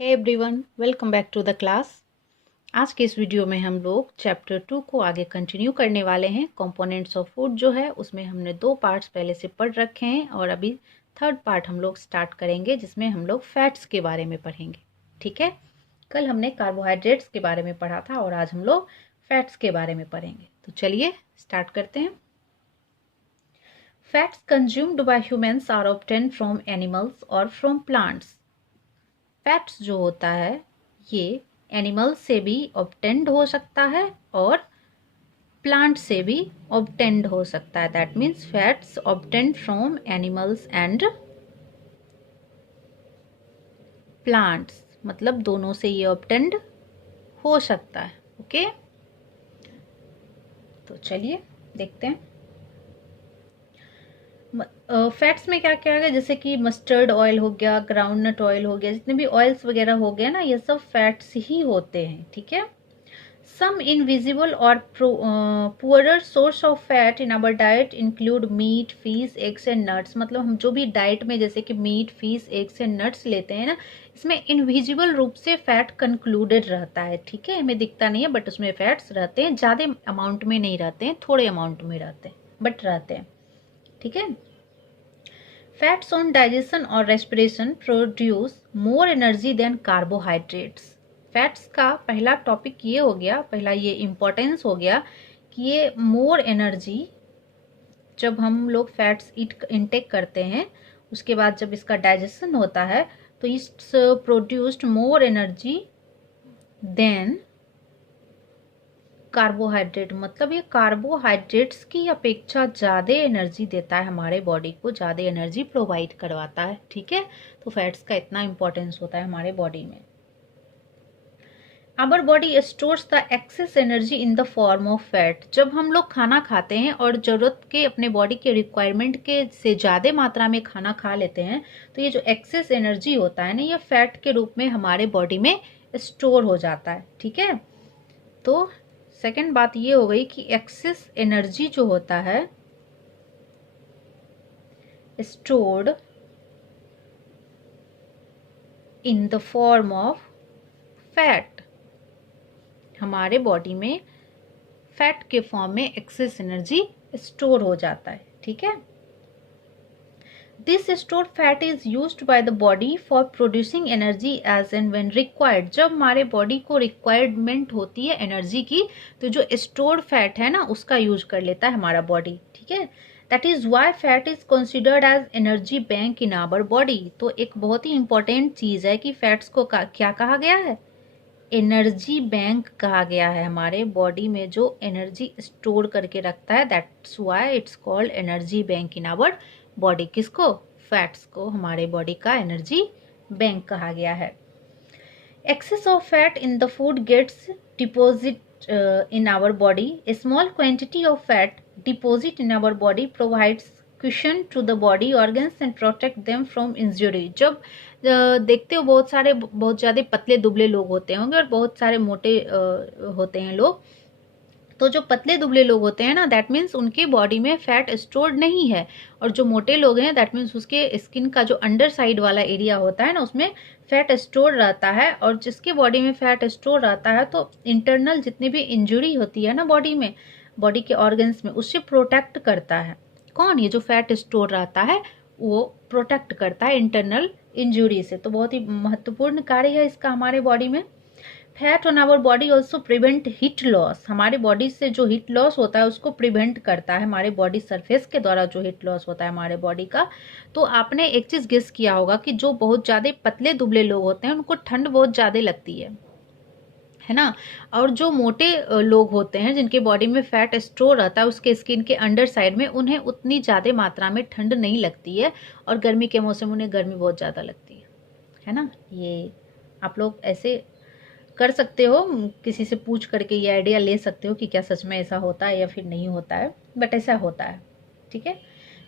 Hey everyone, welcome back to the class. आज के इस वीडियो में हम लोग चैप्टर 2 को आगे कंटिन्यू करने वाले हैं। कंपोनेंट्स ऑफ फूड जो है उसमें हमने 2 पार्ट्स पहले से पढ़ रखे हैं और अभी थर्ड पार्ट हम लोग स्टार्ट करेंगे जिसमें हम लोग फैट्स के बारे में पढ़ेंगे। ठीक है, कल हमने कार्बोहाइड्रेट्स के बारे में पढ़ा था और आज हम लोग फैट्स के बारे में पढ़ेंगे। तो चलिए स्टार्ट करते हैं। Fats consumed by humans are obtained from animals और फ्रॉम प्लांट्स। फैट्स जो होता है ये एनिमल से भी ऑब्टेन्ड हो सकता है और प्लांट से भी ऑब्टेन्ड हो सकता है। That means fats obtained from animals and plants, मतलब दोनों से ये ऑब्टेन्ड हो सकता है। ओके, तो चलिए देखते हैं फैट्स में क्या क्या है। जैसे कि मस्टर्ड ऑयल हो गया, ग्राउंडनट ऑयल हो गया, जितने भी ऑयल्स वगैरह हो गया ना, ये सब फैट्स ही होते हैं। ठीक है, सम इनविजिबल और poorer source of fat in our diet include meat, fish, eggs and nuts. मतलब हम जो भी डाइट में जैसे कि meat, fish, eggs and nuts लेते हैं ना, इसमें इनविजिबल रूप से फैट कंक्लूडेड रहता है। ठीक है, हमें दिखता नहीं है बट उसमें फैट्स रहते हैं। ज़्यादा अमाउंट में नहीं रहते हैं, थोड़े अमाउंट में रहते हैं बट रहते हैं। ठीक है, फैट्स ऑन डाइजेशन और respiration produce more energy than carbohydrates. Fats का पहला टॉपिक ये हो गया, पहला ये इम्पोर्टेंस हो गया कि ये मोर एनर्जी, जब हम लोग फैट्स इंटेक करते हैं उसके बाद जब इसका डाइजेशन होता है तो it's produced more energy than carbohydrate. मतलब ये कार्बोहाइड्रेट्स की अपेक्षा ज़्यादा एनर्जी देता है हमारे बॉडी को, ज़्यादा एनर्जी प्रोवाइड करवाता है। ठीक है, तो फैट्स का इतना इंपॉर्टेंस होता है हमारे बॉडी में। Our body stores the excess energy in the form of fat. जब हम लोग खाना खाते हैं और ज़रूरत के अपने बॉडी के रिक्वायरमेंट के से ज़्यादा मात्रा में खाना खा लेते हैं तो ये जो एक्सेस एनर्जी होता है ना, ये फैट के रूप में हमारे बॉडी में स्टोर हो जाता है। ठीक है, तो सेकेंड बात ये हो गई कि एक्सेस एनर्जी जो होता है stored in the form of fat. हमारे बॉडी में फैट के फॉर्म में एक्सेस एनर्जी स्टोर हो जाता है। ठीक है, this stored fat is used by the body for producing energy as and when required. जब हमारे बॉडी को रिक्वायरमेंट होती है एनर्जी की तो जो स्टोर्ड फैट है ना उसका यूज कर लेता है हमारा बॉडी। ठीक है, that is why fat is considered as energy bank in our body. तो एक बहुत ही इंपॉर्टेंट चीज है कि फैट्स को क्या कहा गया है, एनर्जी बैंक कहा गया है। हमारे बॉडी में जो एनर्जी स्टोर करके रखता है, that's why it's called energy bank in our body. किसको, फैट्स को हमारे बॉडी का एनर्जी बैंक कहा गया है। Excess of fat in the food gets deposit in our body. A small quantity of fat deposit in our body provides cushion to the body organs and protect them from injury. जब देखते हो बहुत ज़्यादा पतले दुबले लोग होते होंगे और बहुत सारे मोटे होते हैं लोग, तो जो पतले दुबले लोग होते हैं ना, दैट मीन्स उनके बॉडी में फैट स्टोर्ड नहीं है। और जो मोटे लोग हैं दैट मीन्स उसके स्किन का जो अंडर साइड वाला एरिया होता है ना उसमें फैट स्टोर रहता है। और जिसके बॉडी में फैट स्टोर रहता है तो इंटरनल जितनी भी इंजुरी होती है ना बॉडी में, बॉडी के ऑर्गन्स में, उससे प्रोटेक्ट करता है। कौन, ये जो फैट स्टोर रहता है वो प्रोटेक्ट करता है इंटरनल इंजुरी से। तो बहुत ही महत्वपूर्ण कार्य है इसका हमारे बॉडी में। Fat on our body also prevent heat loss. हमारे बॉडी से जो हीट लॉस होता है उसको प्रिवेंट करता है। हमारे बॉडी सरफेस के द्वारा जो हीट लॉस होता है हमारे बॉडी का, तो आपने एक चीज़ गेस किया होगा कि जो बहुत ज़्यादा पतले दुबले लोग होते हैं उनको ठंड बहुत ज़्यादा लगती है ना। और जो मोटे लोग होते हैं जिनके बॉडी में फैट स्टोर रहता है उसके स्किन के अंडर साइड में, उन्हें उतनी ज़्यादा मात्रा में ठंड नहीं लगती है और गर्मी के मौसम में उन्हें गर्मी बहुत ज़्यादा लगती है ना। ये आप लोग ऐसे कर सकते हो, किसी से पूछ करके ये आइडिया ले सकते हो कि क्या सच में ऐसा होता है या फिर नहीं होता है, बट ऐसा होता है। ठीक है,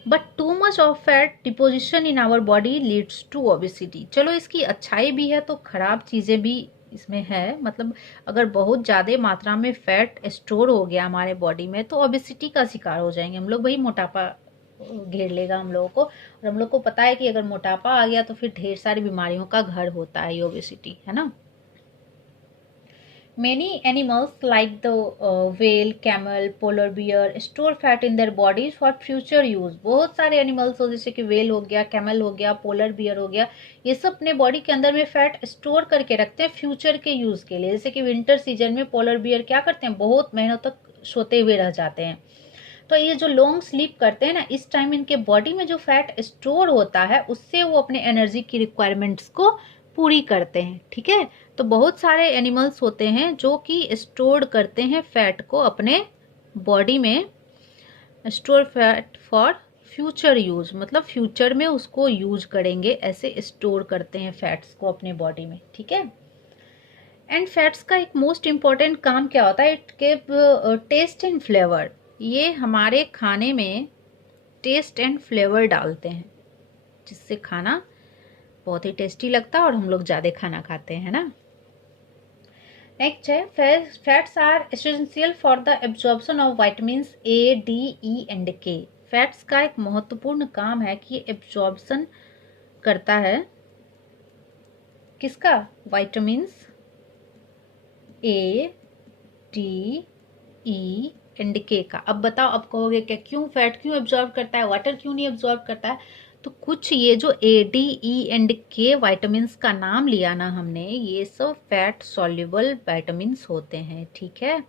but too much of fat deposition in our body leads to obesity. चलो इसकी अच्छाई भी है तो खराब चीज़ें भी इसमें है। मतलब अगर बहुत ज़्यादा मात्रा में फैट स्टोर हो गया हमारे बॉडी में तो ओबेसिटी का शिकार हो जाएंगे हम लोग, वही मोटापा घेर लेगा हम लोगों को। और हम लोग को पता है कि अगर मोटापा आ गया तो फिर ढेर सारी बीमारियों का घर होता है ये ओबेसिटी, है ना। Many animals like the whale, camel, polar bear store fat in their bodies for future use। बहुत सारे एनिमल्स हो जैसे कि वेल हो गया, कैमल हो गया, पोलर बियर हो गया, ये सब अपने बॉडी के अंदर में फैट स्टोर करके रखते हैं फ्यूचर के यूज के लिए। जैसे कि विंटर सीजन में पोलर बियर क्या करते हैं, बहुत महीनों तक सोते हुए रह जाते हैं। तो ये जो लॉन्ग स्लीप करते हैं ना, इस टाइम इनके बॉडी में जो फैट स्टोर होता है उससे वो अपने एनर्जी की रिक्वायरमेंट्स को पूरी करते हैं, ठीक है। तो बहुत सारे एनिमल्स होते हैं जो कि स्टोर करते हैं फैट को अपने बॉडी में, store fat for future use, मतलब फ्यूचर में उसको यूज करेंगे, ऐसे स्टोर करते हैं फैट्स को अपने बॉडी में, ठीक है। एंड फैट्स का एक मोस्ट इम्पॉर्टेंट काम क्या होता है, it give taste and flavour. ये हमारे खाने में टेस्ट एंड फ्लेवर डालते हैं जिससे खाना बहुत ही टेस्टी लगता है और हम लोग ज़्यादा खाना खाते हैं ना। नेक्स्ट है fats are essential for the absorption of vitamins A, D, E and K. Fats का एक महत्वपूर्ण काम है कि एब्जॉर्प्शन करता है किसका, vitamins A, D, E and के का। अब बताओ, अब कहोगे क्या क्यों फैट क्यों एब्जॉर्ब करता है, वाटर क्यों नहीं एब्जॉर्ब करता है। तो कुछ ये जो ए, डी, ई एंड के विटामिन्स का नाम लिया ना हमने, ये सब फैट सॉल्युबल विटामिन्स होते हैं, ठीक है।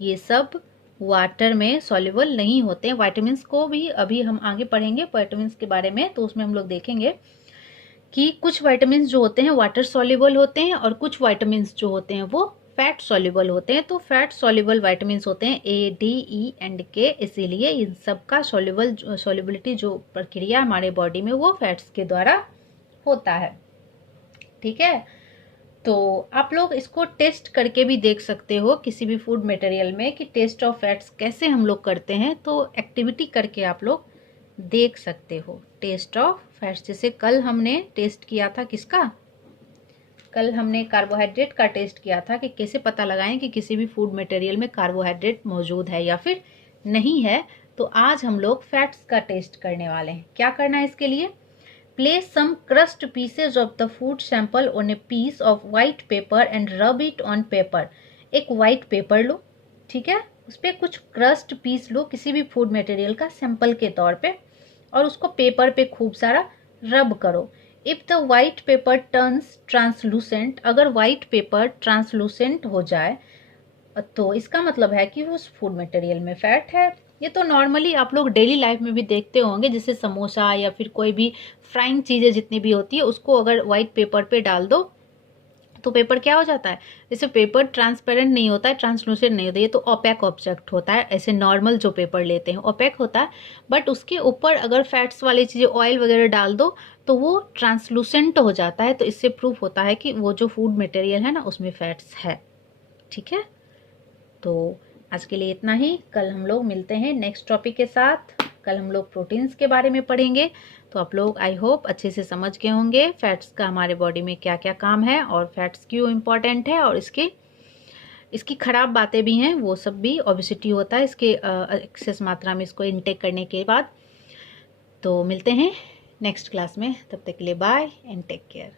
ये सब वाटर में सॉल्युबल नहीं होते हैं। विटामिन्स को भी अभी हम आगे पढ़ेंगे विटामिन्स के बारे में, तो उसमें हम लोग देखेंगे कि कुछ विटामिन्स जो होते हैं वाटर सॉल्युबल होते हैं और कुछ विटामिन्स जो होते हैं वो फैट सॉल्युबल होते हैं। तो फैट सॉल्युबल विटामिन्स होते हैं ए, डी, ई एंड के, इसीलिए इन सब का सॉल्युबिलिटी जो प्रक्रिया हमारे बॉडी में वो फैट्स के द्वारा होता है, ठीक है। तो आप लोग इसको टेस्ट करके भी देख सकते हो किसी भी फूड मटेरियल में कि टेस्ट ऑफ फैट्स कैसे हम लोग करते हैं, तो एक्टिविटी करके आप लोग देख सकते हो टेस्ट ऑफ फैट्स। जैसे कल हमने टेस्ट किया था किसका, कल हमने कार्बोहाइड्रेट का टेस्ट किया था कि कैसे पता लगाएं कि किसी भी फूड मटेरियल में कार्बोहाइड्रेट मौजूद है या फिर नहीं है। तो आज हम लोग फैट्स का टेस्ट करने वाले हैं। क्या करना है इसके लिए, place some crust pieces of the food sample on a piece of white paper and rub it on paper. एक व्हाइट पेपर लो, ठीक है, उस पर कुछ क्रस्ट पीस लो किसी भी फूड मटेरियल का सैंपल के तौर पे, और उसको पेपर पे खूब सारा रब करो। If the white paper turns translucent, अगर व्हाइट पेपर ट्रांसलूसेंट हो जाए तो इसका मतलब है कि उस फूड मटेरियल में फैट है। ये तो नॉर्मली आप लोग डेली लाइफ में भी देखते होंगे, जैसे समोसा या फिर कोई भी फ्राइंग चीज़ें जितनी भी होती है उसको अगर व्हाइट पेपर पे डाल दो तो पेपर क्या हो जाता है, जैसे पेपर ट्रांसपेरेंट नहीं होता है, ट्रांसलूसेंट नहीं होता, ये तो ओपेक ऑब्जेक्ट होता है। ऐसे नॉर्मल जो पेपर लेते हैं ओपेक होता है, बट उसके ऊपर अगर फैट्स वाली चीज़ें ऑयल वगैरह डाल दो तो वो ट्रांसलूसेंट हो जाता है। तो इससे प्रूफ होता है कि वो जो फूड मटेरियल है ना उसमें फैट्स है, ठीक है। तो आज के लिए इतना ही, कल हम लोग मिलते हैं नेक्स्ट टॉपिक के साथ। कल हम लोग प्रोटीन्स के बारे में पढ़ेंगे। तो आप लोग आई होप अच्छे से समझ गए होंगे फैट्स का हमारे बॉडी में क्या क्या काम है और फैट्स क्यों इम्पॉर्टेंट है, और इसकी खराब बातें भी हैं, वो सब भी। ओबेसिटी होता है इसके एक्सेस मात्रा में इसको इनटेक करने के बाद। तो मिलते हैं नेक्स्ट क्लास में, तब तक के लिए बाय एंड टेक केयर।